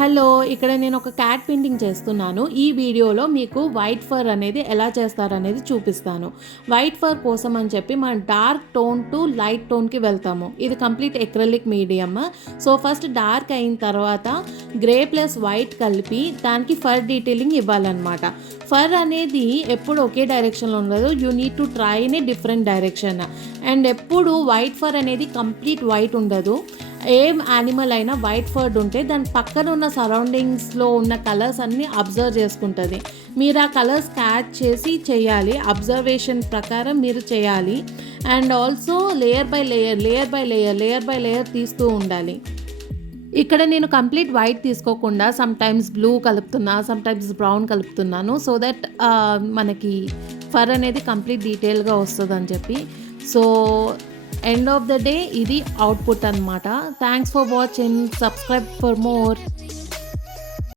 Hello! ఇక్కడ నేను ఒక క్యాట్ పెయింటింగ్ చేస్తున్నాను. ఈ వీడియోలో మీకు వైట్ ఫర్ అనేది ఎలా చేస్తారనేది చూపిస్తాను. వైట్ ఫర్ కోసం అని చెప్పి మనం డార్క్ టోన్ టు లైట్ టోన్‌కి వెళ్తాము. ఇది complete acrylic medium. So, first dark అయిన తర్వాత గ్రే ప్లస్ వైట్ కలిపి దానికి ఫర్ డీటెయిలింగ్ ఇవ్వాలన్నమాట. ఫర్ అనేది ఎప్పుడు ఒకే డైరెక్షన్‌లో ఉండదు. You need to try in a different direction. And ఎప్పుడు వైట్ ఫర్ అనేది కంప్లీట్ వైట్ ఉండదు. ఏం యానిమల్ అయినా వైట్ ఫర్డ్ ఉంటే దాని పక్కన ఉన్న సరౌండింగ్స్లో ఉన్న కలర్స్ అన్నీ అబ్జర్వ్ చేసుకుంటుంది. మీరు ఆ కలర్స్ క్యాచ్ చేసి చేయాలి. అబ్జర్వేషన్ ప్రకారం మీరు చేయాలి. And also layer by layer తీస్తూ ఉండాలి. ఇక్కడ నేను కంప్లీట్ వైట్ తీసుకోకుండా సమ్టైమ్స్ బ్లూ కలుపుతున్నా, సమ్టైమ్స్ బ్రౌన్ కలుపుతున్నాను. సో దట్ మనకి ఫర్ అనేది కంప్లీట్ డీటెయిల్గా వస్తుందని చెప్పి. So end of the day ఇది అవుట్పుట్ అనమాట. Thanks for watching. Subscribe for more.